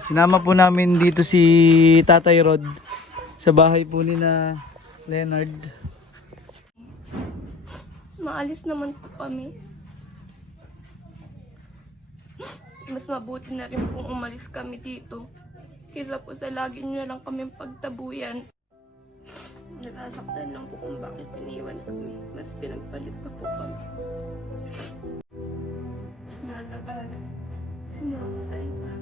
Sinama po namin dito si Tatay Rod sa bahay po ni na Leonard. Maalis naman po kami. Mas mabuti na rin pong umalis kami dito. Kaysa po sa lagi nyo lang kami pagtabuyan. Nagkasaktan lang po kung bakit iniwan kami. Mas pinagpalit na po kami. Nalagala. Sinakasay na.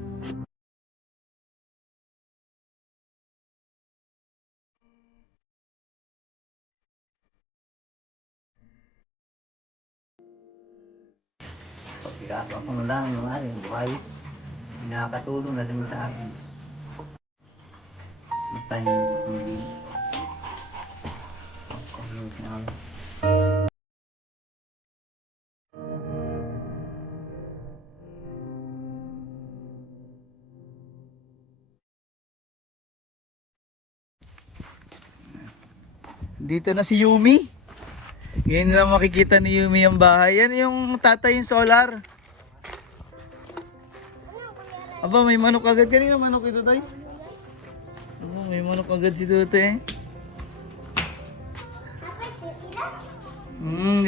Pagkakapa ko na lang yung aking buhay. Nakakatulong na rin sa akin. Magtanim hindi. Pagkakayos namin. Dito na si Yumi. Ngayon na makikita ni Yumi ang bahay. Yan yung tatay yung solar. Aba, may manok agad. Kanina manok ito tayo. Aba, may manok agad si Tutoy eh.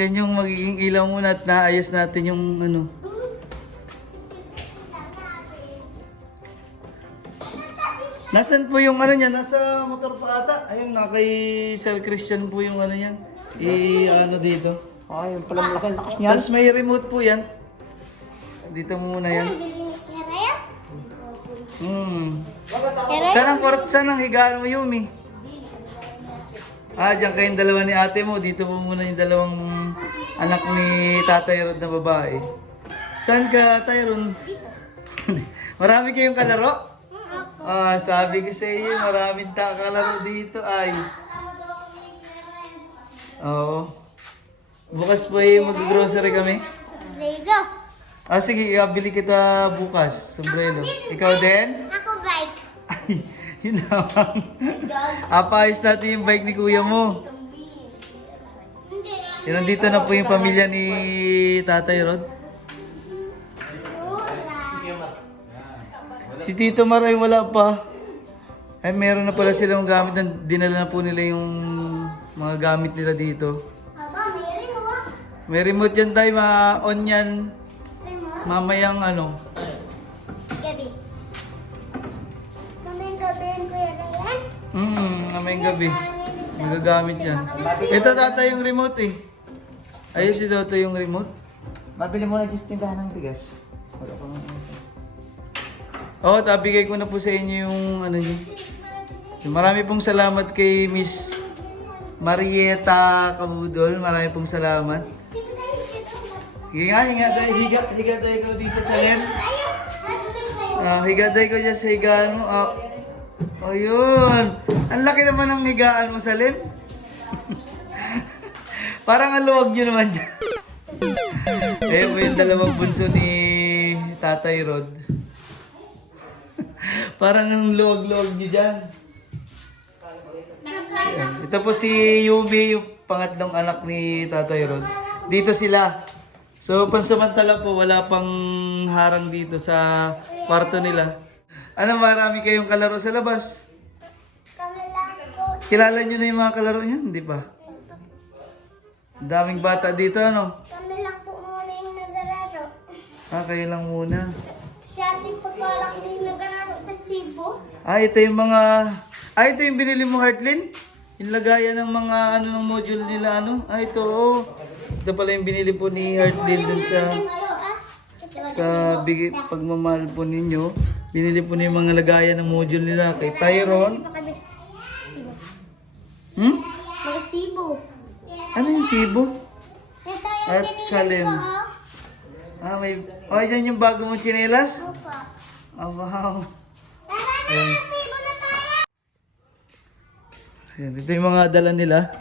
Yan yung magiging ilaw muna at naayos natin yung ano. Nasaan po yung ano niya? Nasa motor pa ata. Ayun, na kay Sir Christian po yung ano niyan. Ano dito. Ay, yung pala malaking lakas niya. Tapos may remote po yan. Dito muna yan. Saan ang higaan mo, Yumi? Diyan kayong dalawa ni ate mo. Dito po muna yung dalawang anak ni Tatay Rod na babae. Saan ka, Tyron? Marami kayong kalaro? Sabi ko sa iyo, maraming kalaro dito ay. Oo. Bukas po mag-grocery kami. Sige, bili kita bukas. Sombrero. Ikaw din? Ako bike. Ay, yun naman. Apayos natin yung bike ni kuya mo. Nandito na po yung pamilya ni Tatay Rod. Si Tito Maray wala pa. Ay, meron na pala silang gamit. Dinala na po nila yung mga gamit nila dito. Aba, may remote. May remote yan tayo, ma-on yan. Remote. Mamayang ano. Gabi. Kaming gabi ang kuya na yan. Mamayang gabi. Magagamit yan. Ito tatay yung remote eh. Ayos si Toto yung remote. Mabili mo na just tindahan ng bigas. Wala ko naman. Tabigay ko na po sa inyo yung ano niyo. Marami pong salamat kay Miss Marieta Cabudol. Marami pong salamat. Higa day ko dito sa Len. Higa day ko dyan sa higaan mo. Ayun. Ang laki naman ng higaan mo sa Len. Parang ang luwag nyo naman dyan. Ayun po yung dalawang bunso ni Tatay Rod. Parang ang luwag-luwag nyo dyan. Ayan. Ito po si Yumi, yung pangatlong anak ni Tatay Rod. Dito sila. So, pansamantala po, wala pang harang dito sa kwarto nila. Ano, marami kayong kalaro sa labas? Kami lang po. Kilala nyo na yung mga kalaro nyo? Hindi pa? Ang daming bata dito, ano? Kami lang po muna yung nagararo. Kayo lang muna. Si ating pagpalak na yung nagararo sa Cebu. Ito yung mga... ito yung binili mo, Heartlyn? Yung lagayan ng mga ano ng module nila, ano? Ito, oh. Ito pala yung binili po ni Heartlyn dun sa pagmamahal po ninyo. Binili po niyo yung mga lagayan ng module nila kay Tyron. Mga Cebu. Ano yung Cebu? Ito yung At tinilis Salem. ko, Yan yung bago mong tsinelas? Opa. Wow. Tara na! Cebu na tayo! Ayan, ito yung mga dala nila.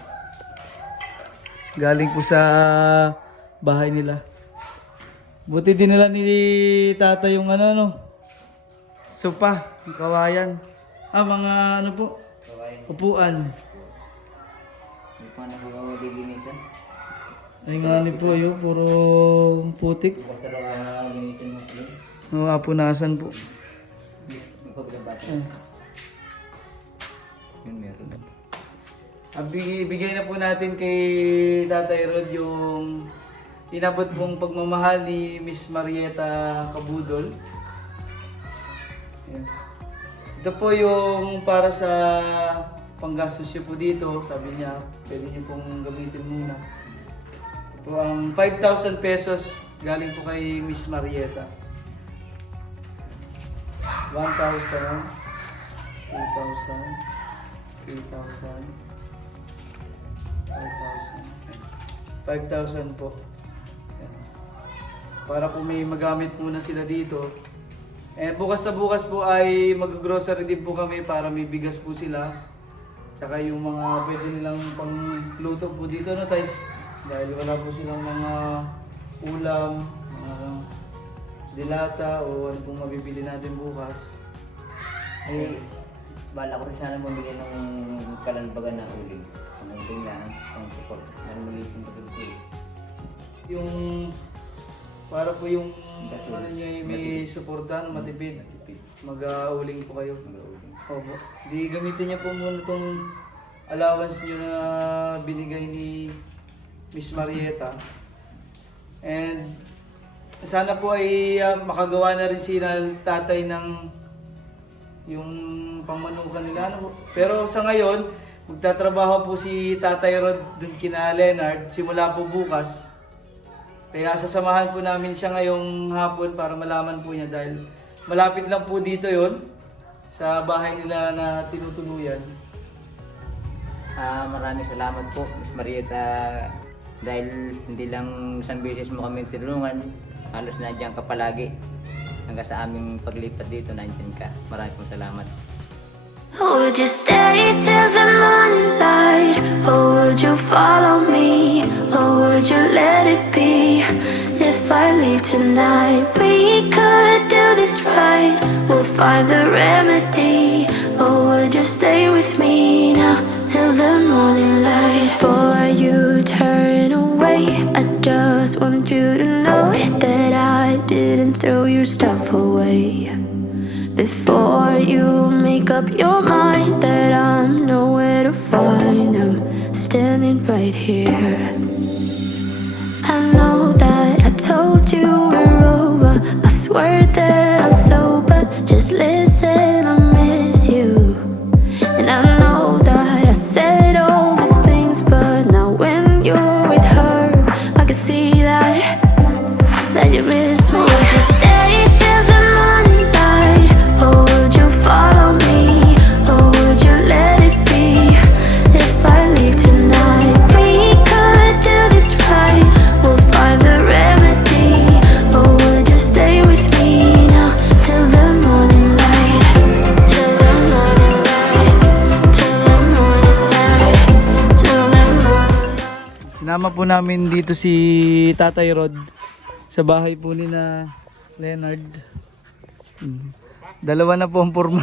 Galing po sa bahay nila. Buti din nila ni tata yung ano. Sopa, yung kawayan. Mga ano po, upuan. Hindi pa nag-linisan. Ay nga ni po yun, puro putik. Basta lang linisin mo. Apunasan po. pagbabata. Yun meron. Bigay na po natin kay Tatay Rod yung inabot pong pagmamahal ni Miss Marieta Cabudol. Ayan. Ito po yung para sa panggastos niyo po dito. Sabi niya, pwede niyo pong gamitin muna. Ito po ang 5,000 pesos galing po kay Miss Marieta. 1,000, 2,000, 3,000, 5,000 po. Ayan. Para po may magamit muna sila dito. Bukas na bukas po ay mag-grocery din po kami para may bigas po sila. Tsaka yung mga pwede nilang pangluto po dito no tay. Dahil wala po silang mga ulam, mga dilata o ano pong mabibili natin bukas. Bala ko rin sana bumili ng kalanbagan na uling. Ang uling na ang support. Maliit yung pagkakulit. Yung para po yung Gasol. ano niya may suportahan, matipid. Mag-uuling po kayo. Mag-uling. Opo. Di gamitin niya po muna itong allowance niyo na binigay ni Miss Marieta. And sana po ay makagawa na rin sila tatay ng yung pamanukan nila. Ano po. Pero sa ngayon, magtatrabaho po si Tatay Rod dun kina Leonard simula po bukas. Kaya sasamahan po namin siya ngayong hapon para malaman po niya dahil malapit lang po dito yon sa bahay nila na tinutuluyan. Maraming salamat po, Miss Marieta. Dahil hindi lang isang beses mo kami tinulungan, halos nandiyan ka palagi. Hanggang sa aming paglipat dito, nandiyan ka. Maraming pong salamat. Would you stay till the morning light? Or would you follow me? Or would you let it be? If I leave tonight, we could do this right. We'll find the remedy. Or would you stay with me now till the morning light? Before you turn away, I just want you to know that I didn't throw your stuff away. Before you make up your mind that I'm nowhere to find, I'm standing right here. I know that I told you we're over. I swear that I'm sober. Just listen, I miss you. And I know that I said all these things, but now when you're with her, I can see that you miss me. Would you stay till the morning light? Or would you follow me? Or would you let it be? If I leave tonight, we could do this right. We'll find the remedy. Or would you stay with me now till the morning light? Till the morning light. Till the morning light. Till the morning light. Sinama po namin dito si Tatay Rod sa bahay po ni na Leonard. Dalawa na po ang porma.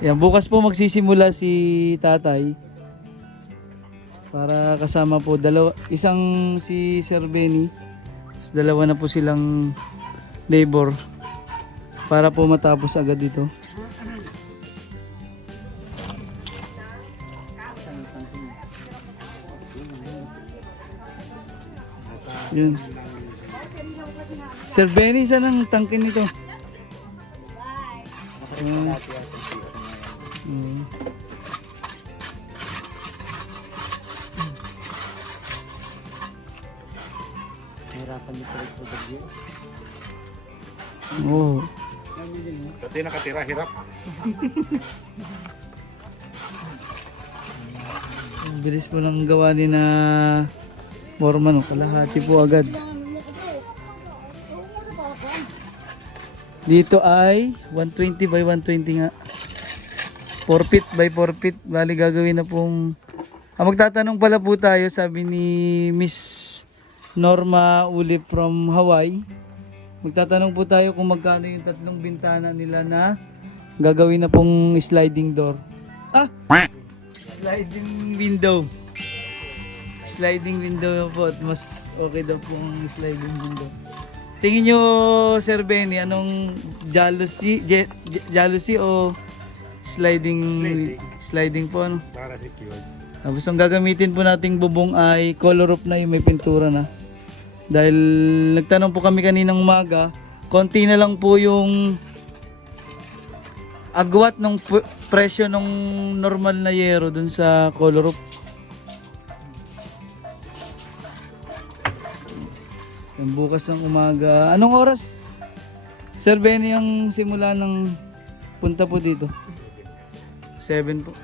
Yan, bukas po magsisimula si Tatay para kasama po isang si Sir Benny, dalawa na po silang labor para po matapos agad dito. Yun. Sir Benny, saan ang tangke nito? Ayan. Oo. Pati nakatira, hirap. Ang bilis po ng gawa ni na Morman, kalahati po agad. Dito ay 120 by 120 nga. 4 feet by 4 feet. Bali gagawin na pong... magtatanong pala po tayo, sabi ni Miss Norma Uli from Hawaii. Magtatanong po tayo kung magkano yung 3 bintana nila na gagawin na pong sliding door. Sliding window. Sliding window po at mas okay daw pong sliding window. Tingin nyo, Sir Benny, anong jealousy o sliding po, ano? Para secure. Tapos ang gagamitin po nating bubong ay color up na yung may pintura na. Dahil nagtanong po kami kaninang umaga, konti na lang po yung agwat ng presyo ng normal na yero dun sa color up. Yung bukas ng umaga. Anong oras? Sir Benny, ang simula ng punta po dito? 7 po.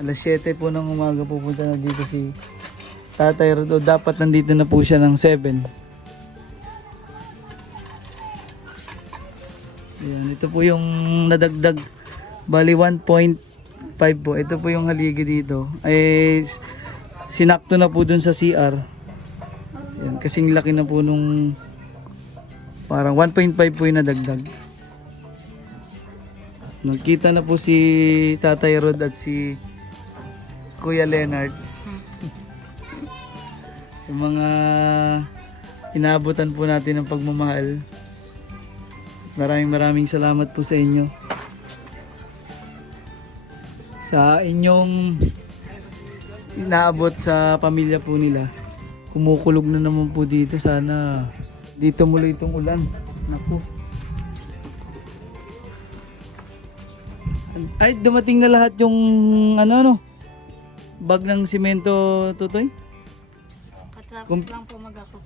Alas 7 po ng umaga pupunta na dito si Tatay Rod. O dapat nandito na po siya ng 7. Ayan, ito po yung nadagdag. Bali 1.5 po. Ito po yung haligi dito. Ay sinakto na po dun sa CR. Ayan, kasing laki na po nung parang 1.5 po yung nadagdag. Nagkita na po si Tatay Rod at si Kuya Leonard. Yung mga inaabutan po natin ng pagmamahal. Maraming salamat po sa inyo. Sa inyong inaabot sa pamilya po nila. Kumukulog na naman po dito. Sana dito muli itong ulan. Naku. Ay, dumating na lahat yung ano bag ng simento, Tutoy? Katapos lang po mag-ako.